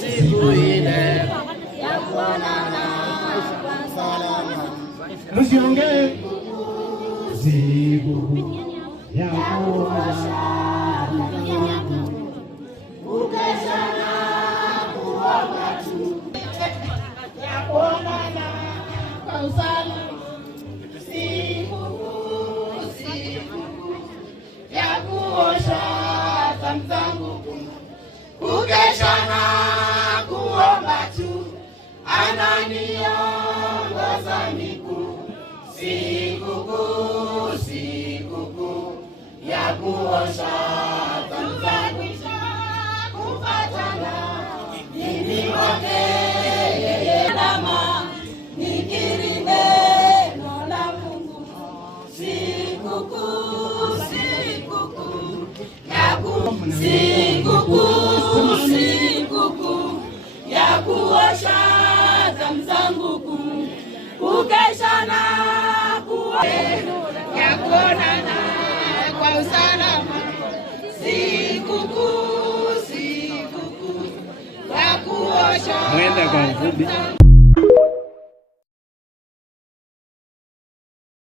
siku ile ya kuonana kwa salama. Msiongee siku ya kuosha ukeshana kuomba tu ya kuonana kwa salama. Ya kuosha dhambi zangu, kukesha na kuomba tu, ananiongoza miguu. Sikukuu, sikukuu ya kuosha dhambi zangu, kupatana mimi wake yeye alama, nikiri neno la Mungu. Sikukuu ya kuosha dhambi zangu, kukesha na ya kuonana kwa usalama. Sikukuu ya kuosha